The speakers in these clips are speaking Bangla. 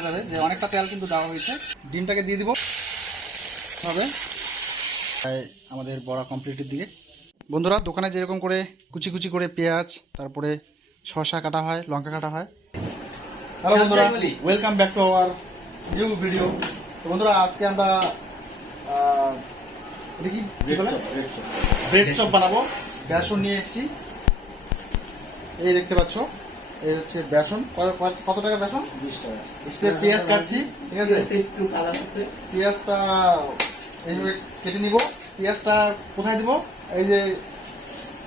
দেখা যাবে যে অনেকটা তেল কিন্তু দেওয়া হয়েছে। ডিমটাকে দিয়ে দিব হবে আমাদের বড়া কমপ্লিটের দিকে। বন্ধুরা, দোকানে যেরকম করে কুচি কুচি করে পেঁয়াজ, তারপরে শসা কাটা হয়, লঙ্কা কাটা হয়। হ্যালো বন্ধুরা, welcome back to our new video. তো বন্ধুরা, আজকে আমরা ব্রেড চপ বানাবো। বেসন নিয়ে এসেছি, এই দেখতে পাচ্ছ, এই হচ্ছে বেসন। কত টাকা বেসন? 20 টাকা। পেঁয়াজ কাটছি, ঠিক আছে? পেঁয়াজটা এইভাবে কেটে নিব। পেঁয়াজটা কোথায় দিব? এই যে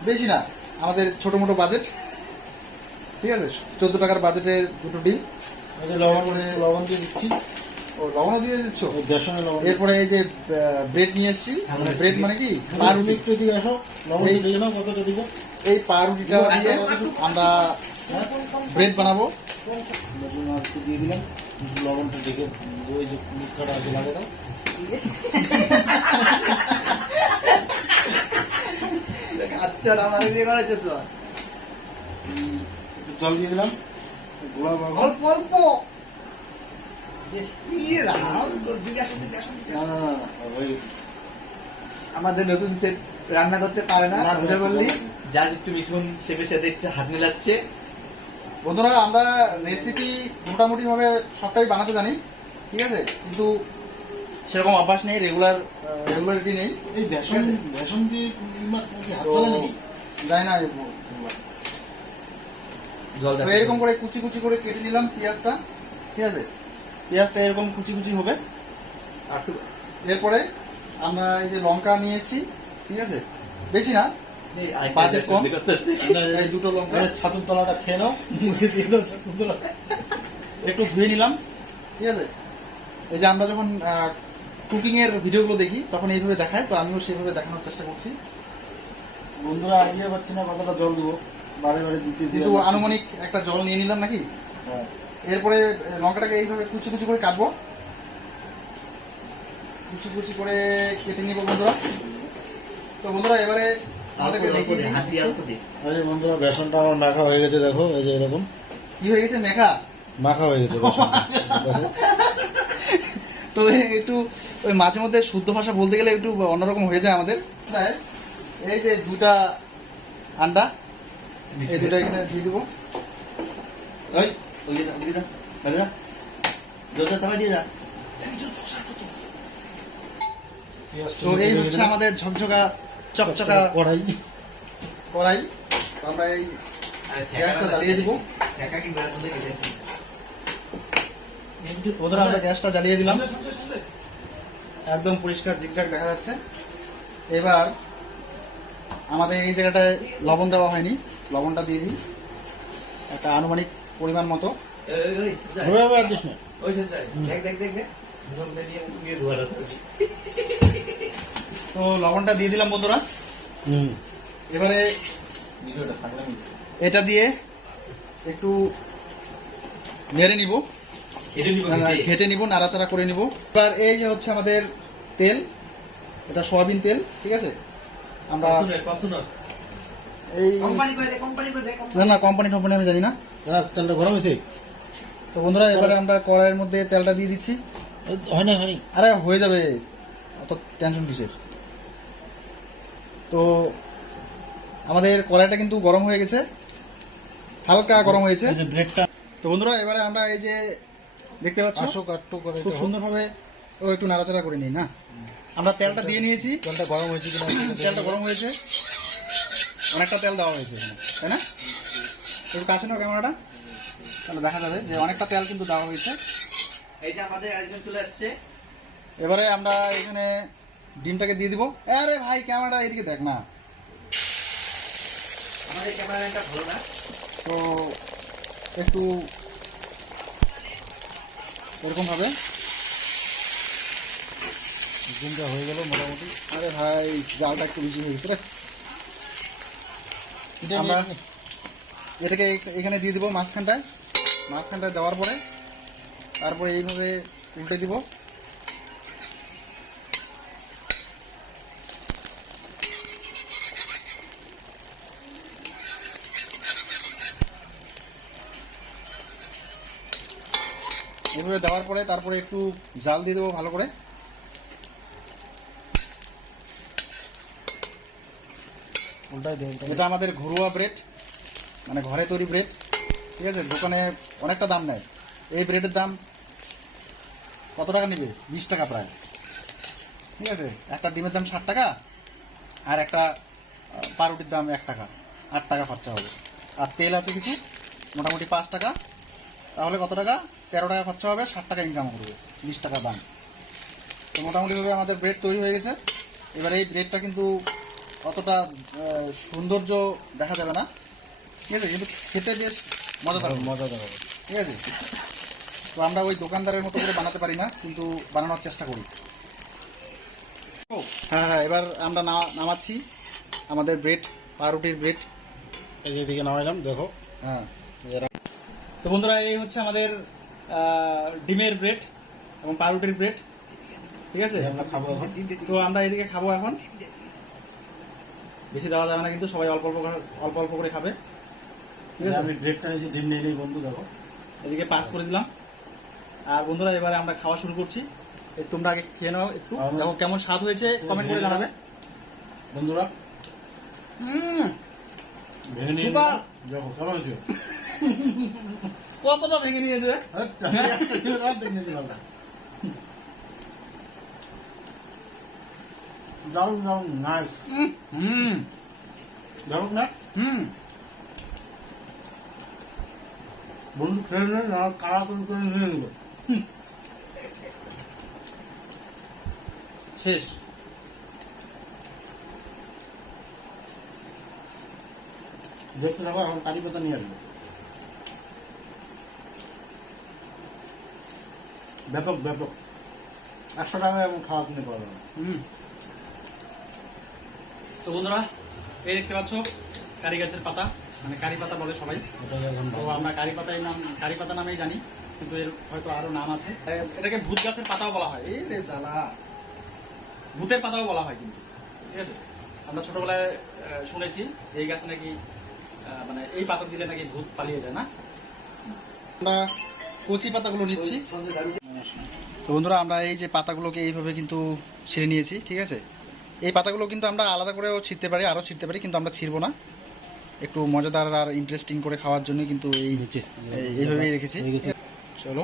বেশি না, আমাদের ছোট মোটো বাজেট, ঠিক আছে? 14 টাকার বাজেটের দুটো ডিম। লবণ দিয়ে দিচ্ছি। ও, লবণও দিয়ে দিচ্ছ? বেসনের লবণ। এরপরে এই যে ব্রেড নিয়ে এসেছি। ব্রেড মানে কি? পাউরুটি একটু দিয়ে আসো। লবণ দিয়ে নাও, কতটা দিব? এই পাউরুটিটা দিয়ে আমরা ব্রেড বানাবো। বেসন আর একটু দিয়ে দিলাম, লবণটা ঢেকে ওই যে মুখটা আগে লাগে দাও। আচ্ছা, আমার দিয়ে করাইতেছ। জল দিয়ে দিলাম, অল্প অল্প। আমাদের নতুন সেট রান্না করতে পারে না, বললি যা একটু মিঠুন শেফের সাথে একটু হাত মেলাচ্ছে। বন্ধুরা, আমরা রেসিপি মোটামুটি ভাবে সবটাই বানাতে জানি, ঠিক আছে? কিন্তু সেরকম অভ্যাস নেই, রেগুলারিটি নেই। এই বেসন দিয়ে হাত চলে নাকি যায় না। এরকম করে কুচি কুচি করে কেটে নিলাম পেঁয়াজটা, ঠিক আছে? পেঁয়াজটা এরকম কুচি কুচি হবে। এরপরে আমরা এই যে লঙ্কা নিয়ে এসেছি, ঠিক আছে? বেশি না, বাজেট কম। এই দুটো লঙ্কা, ছাতুর তলাটা খেয়ে নাও, মুখে দিয়ে দাও ছাতুর তলা। একটু ধুয়ে নিলাম, ঠিক আছে? এই যে আমরা যখন কুকিং এর ভিডিওগুলো দেখি তখন এইভাবে দেখায়, তো আমিও সেইভাবে দেখানোর চেষ্টা করছি। বন্ধুরা, আইডিয়া পাচ্ছি না কতটা জল দিব, বারে বারে দিতে কিন্তু আনুমানিক একটা জল নিয়ে নিলাম নাকি। এরপরে লঙ্কাটাকে এইভাবে কুচি কুচি করে কাটবো, কুচি কুচি করে কেটে নিব বন্ধুরা। তো বন্ধুরা, এবারে বন্ধুরা, বেসনটা আমার মাখা হয়ে গেছে, দেখো এই যে এরকম কি হয়ে গেছে, মাখা হয়ে গেছে। তো একটু ওই মাঝে মধ্যে শুদ্ধ ভাষা বলতে গেলে একটু অন্যরকম হয়ে যায় আমাদের। এই যে দুটা আন্ডা, এই দুটা এখানে দিয়ে দেবো। তো এই হচ্ছে আমাদের ঝকঝকা চকচকা কড়াই। আমরা এই গ্যাসটা জ্বালিয়ে দিব। আমরা গ্যাসটা জ্বালিয়ে দিলাম, একদম পরিষ্কার ঝিকঝাক দেখা যাচ্ছে। এবার আমাদের এই জায়গাটায় লবণ দেওয়া হয়নি, লবণটা দিয়ে দিই একটা আনুমানিক পরিমাণ মতো। তো লবণটা দিয়ে দিলাম বন্ধুরা। এবারে এটা দিয়ে একটু নেড়ে নিব, ঘেটে নিব, নাড়াচাড়া করে নিব। এবার এই যে হচ্ছে আমাদের তেল, এটা সয়াবিন তেল, ঠিক আছে? আমরা এই না, কোম্পানি আমি জানি না, তেলটা গরম হয়েছে। তো বন্ধুরা, এবারে আমরা কড়াইয়ের মধ্যে তেলটা দিয়ে দিচ্ছি। হয়নি, আরে হয়ে যাবে, অত টেনশন কিসের। তো আমাদের কড়াইটা কিন্তু গরম হয়ে গেছে, হালকা গরম হয়েছে ব্রেডটা। তো বন্ধুরা, এবারে আমরা এই যে দেখতে পাচ্ছ খুব সুন্দরভাবে একটু নাড়াচাড়া করে নিই না। আমরা তেলটা দিয়ে নিয়েছি, তেলটা গরম হয়েছে কিনা, তেলটা গরম হয়েছে, অনেকটা তেল দেওয়া হয়েছে এখানে, তাই না? একটু কাছে নাও ক্যামেরাটা, তাহলে দেখা যাবে যে অনেকটা তেল কিন্তু দেওয়া হয়েছে। এই যে আমাদের একজন চলে আসছে। এবারে আমরা এখানে ডিমটাকে দিয়ে দিব। আরে ভাই, ক্যামেরাটা এদিকে দেখ না, আমাদের ক্যামেরাটা ভালো না, তো একটু এরকম ভাবে ডিমটা হয়ে গেল মোটামুটি। আরে ভাই, জালটা একটু বেশি হয়ে গেছে। আমরা এটাকে এখানে দিয়ে দিব মাঝখানটায় দেওয়ার পরে তারপরে এইভাবে উল্টে দিব। এভাবে দেওয়ার পরে তারপরে একটু জাল দিয়ে দেবো ভালো করে। এটা আমাদের ঘরোয়া ব্রেড, মানে ঘরে তৈরি ব্রেড, ঠিক আছে। দোকানে অনেকটা দাম নেয়। এই ব্রেডের দাম কত টাকা নেবে? 20 টাকা প্রায়, ঠিক আছে। একটা ডিমের দাম 60 টাকা, আর একটা পাউরুটির দাম 1 টাকা, 8 টাকা খরচা হবে। আর তেল আছে কিছু, মোটামুটি 5 টাকা, তাহলে কত টাকা? 13 টাকা খরচা হবে, 60 টাকা ইনকাম করবে, 20 টাকা দাম। তো মোটামুটিভাবে আমাদের ব্রেড তৈরি হয়ে গেছে। এবার এই ব্রেডটা কিন্তু অতটা সৌন্দর্য দেখা যাবে না, ঠিক আছে, কিন্তু খেতে বেশ মজাদার হবে, ঠিক আছে। তো আমরা ওই দোকানদারের মতো করে বানাতে পারি না, কিন্তু বানানোর চেষ্টা করি। হ্যাঁ হ্যাঁ, এবার আমরা নামাচ্ছি আমাদের ব্রেড, পাউরুটির ব্রেড। এই যে এদিকে নামাইলাম, দেখো। হ্যাঁ, তো বন্ধুরা এই হচ্ছে আমাদের ডিমের ব্রেড এবং পাউরুটির ব্রেড, ঠিক আছে। আমরা খাবো এখন। তো আমরা এদিকে খাবো এখন। বেশি দেওয়া যাবে না কিন্তু, সবাই অল্প অল্প করে খাবে, ঠিক আছে। আমি ব্রেডটা নিয়েছি, ডিম নিয়ে নিই বন্ধু, দেখো। এদিকে পাস করে দিলাম। আর বন্ধুরা এবারে আমরা খাওয়া শুরু করছি। তোমরা আগে খেয়ে নাও একটু, দেখো কেমন স্বাদ হয়েছে, কমেন্ট করে জানাবে বন্ধুরা। ভেঙে নিয়ে সুপার। দেখো কেমন হয়েছে। কতটা ভেঙে নিয়েছে। দারুন দারুন, নাইস। দারুন না? বন্ধু খেয়ে নেন, আর কারা করে নিয়ে নেবো। শেষ। দেখতে থাকো, এখন কারি পাতা নিয়ে আসবো। ব্যাপক ব্যাপক, 100 টাকায় এমন খাওয়া কিনে পাওয়া যাবে। তো বন্ধুরা এই দেখতে পাচ্ছ কারি গাছের পাতা, মানে কারি পাতা বলে সবাই। তো আমরা কারি পাতা নামেই জানি, কিন্তু এর হয়তো আরো নাম আছে। এটাকে ভূত গাছের পাতাও বলা হয়। এই রে জ্বালা, ভূতের পাতাও বলা হয় কিন্তু, ঠিক আছে। আমরা ছোটবেলায় শুনেছি যে এই গাছে নাকি মানে এই পাতা দিলে নাকি ভূত পালিয়ে যায় না। আমরা কচি পাতাগুলো নিচ্ছি। তো বন্ধুরা আমরা এই যে পাতাগুলোকে এইভাবে কিন্তু ছিঁড়ে নিয়েছি, ঠিক আছে। এই পাতাগুলো কিন্তু আমরা আলাদা করেও ছিঁড়তে পারি, আরও ছিঁড়তে পারি, কিন্তু আমরা ছিঁড়বো না। একটু মজাদার আর ইন্টারেস্টিং করে খাওয়ার জন্য কিন্তু এইভাবেই রেখেছি। চলো,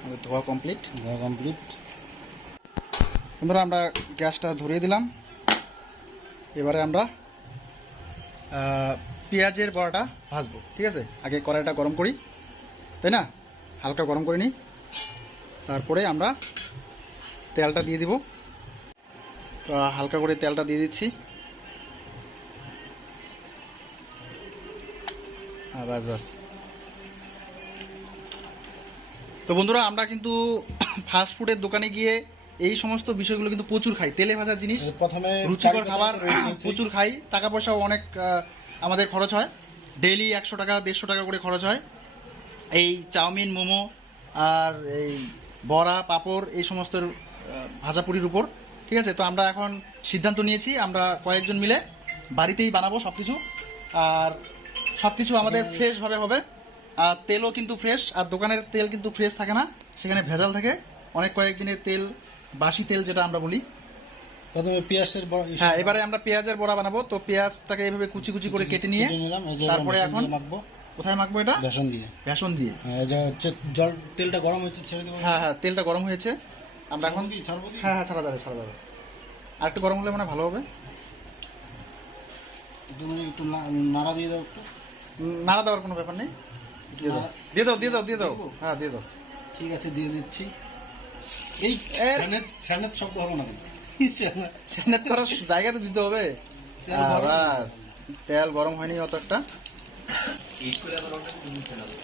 আমাদের ধোয়া কমপ্লিট। বন্ধুরা আমরা গ্যাসটা ধরিয়ে দিলাম। এবারে আমরা পেঁয়াজের বড়াটা ভাজবো, ঠিক আছে। আগে কড়াইটা গরম করি, তাই না, হালকা গরম করে নিই। তারপরে আমরা তেলটা দিয়ে দিব। তো হালকা করে তেলটা দিয়ে দিচ্ছি। বাস। তো বন্ধুরা আমরা কিন্তু ফাস্ট ফুডের দোকানে গিয়ে এই সমস্ত বিষয়গুলো কিন্তু প্রচুর খাই। তেলে ভাজা জিনিস, প্রথমে রুচিকর খাবার প্রচুর খাই। টাকা পয়সাও অনেক আমাদের খরচ হয়। ডেইলি 100 টাকা 150 টাকা করে খরচ হয় এই চাউমিন, মোমো আর এই বড়া, পাঁপড়, এই সমস্ত ভাজাপুরির উপর, ঠিক আছে। তো আমরা এখন সিদ্ধান্ত নিয়েছি আমরা কয়েকজন মিলে বাড়িতেই বানাবো সব কিছু। আর সব কিছু আমাদের ফ্রেশভাবে হবে। আর তেলও কিন্তু ফ্রেশ, আর দোকানের তেল কিন্তু ফ্রেশ থাকে না, সেখানে ভেজাল থাকে। অনেক কয়েকদিনের তেল, বাসি তেল যেটা আমরা বলি। প্রথমে পেঁয়াজের বড়া। হ্যাঁ, এবারে আমরা পেঁয়াজের বড়া বানাবো। তো পেঁয়াজটাকে এইভাবে কুচি কুচি করে কেটে নিয়ে তারপরে এখন মাখবো। কোথায় মাখবো? এটা বেসন দিয়ে। বেসন দিয়ে। হ্যাঁ, জল তেলটা গরম হয়েছে, ছেড়ে দেবো। হ্যাঁ হ্যাঁ, তেলটা গরম হয়েছে। আমরা এখন ছাড়বো। হ্যাঁ হ্যাঁ, ছাড়া যাবে। আর একটু গরম হলে মানে ভালো হবে। একটু নাড়া দিয়ে দাও। একটু নাড়া দেওয়ার কোনো ব্যাপার নেই, দিয়ে দাও। হ্যাঁ, দিয়ে দাও। ঠিক আছে, দিয়ে দিচ্ছি। এই স্যানেট শব্দ হলো না, স্যানেট করার জায়গা তো দিতে হবে। বাস, তেল গরম হয়নি অত একটা।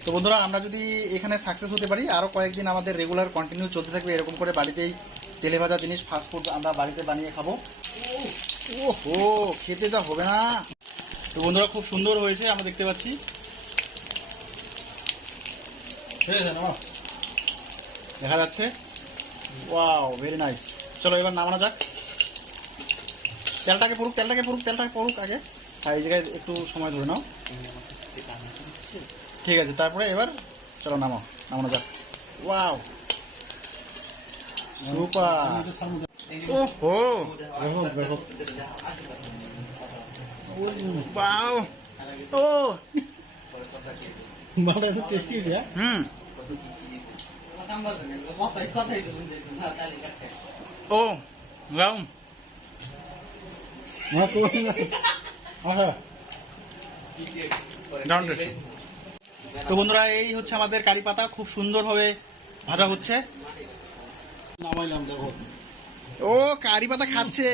তো বন্ধুরা আমরা যদি এখানে সাকসেস হতে পারি, আরো কয়েকদিন আমাদের রেগুলার কন্টিনিউ চলতে থাকবে এরকম করে। বাড়িতেই তেলে ভাজা জিনিস, ফাস্টফুড আমরা বাড়িতে বানিয়ে খাবো। ওহো, খেতে যা হবে না। তো বন্ধুরা খুব সুন্দর হয়েছে, আমরা দেখতে পাচ্ছি। দেখা যাচ্ছে। Wow, very nice. চলো এবার নামানো যাক। তেলটাকে পড়ুক আগে। আর এই জায়গায় একটু সময় ধরে নাও, ঠিক আছে। তারপরে এবার চলো নামানো যাক। ওয়াও সুপার ওহো ওয়াও ও মালটা খুব টেস্টি আছে হুম ও ওয়াও দারুণ টেস্টি। তো বন্ধুরা এই হচ্ছে আমাদের কারি পাতা, খুব সুন্দরভাবে ভাজা হচ্ছে। নামাইলাম দেখো। ও কারি পাতা খাচ্ছে,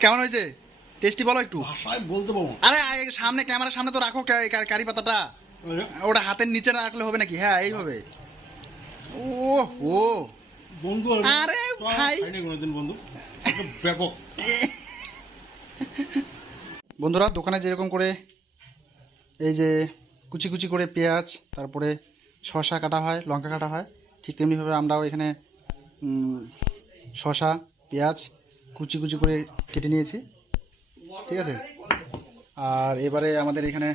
কেমন হয়েছে? টেস্টি বলো একটু। ভাষায় বলতে পারবো না। আরে সামনে, ক্যামেরার সামনে তো রাখো কারি পাতাটা, ওটা হাতের নিচে রাখলে হবে নাকি? হ্যাঁ এইভাবে। ও ও বন্ধু আরে ভাই খাইনি কোনোদিন বন্ধু, ব্যাপক। বন্ধুরা দোকানে যেরকম করে এই যে কুচি কুচি করে পেঁয়াজ, তারপরে শসা কাটা হয়, লঙ্কা কাটা হয়, ঠিক তেমনিভাবে আমরাও এখানে শসা পেঁয়াজ কুচি কুচি করে কেটে নিয়েছি, ঠিক আছে। আর এবারে আমাদের এখানে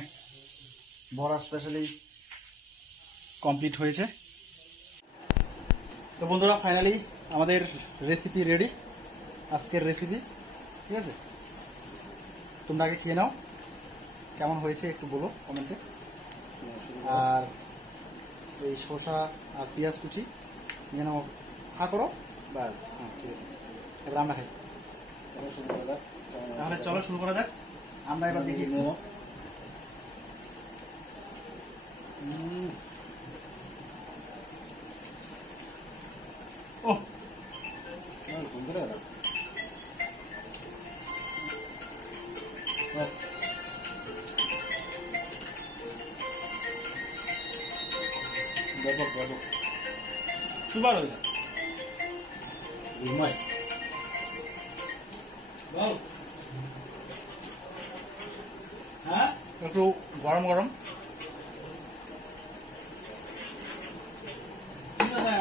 বড়া স্পেশালি কমপ্লিট হয়েছে। তো বন্ধুরা ফাইনালি আমাদের রেসিপি রেডি, আজকের রেসিপি, ঠিক আছে। তোমরা আগে খেয়ে নাও, কেমন হয়েছে একটু বলো কমেন্টে। আর এই শসা আর পেঁয়াজ কুচি নিয়ে নাও, খা করো, ব্যাস। হ্যাঁ ঠিক আছে, এবার আমরা খাই। তাহলে চলো শুরু করা যাক। আমরা এবার দেখি ও ব্যাপক ব্যাপক সুপার হয়ে যায়। ঘুমাই হ্যাঁ একটু গরম গরম, ঠিক আছে।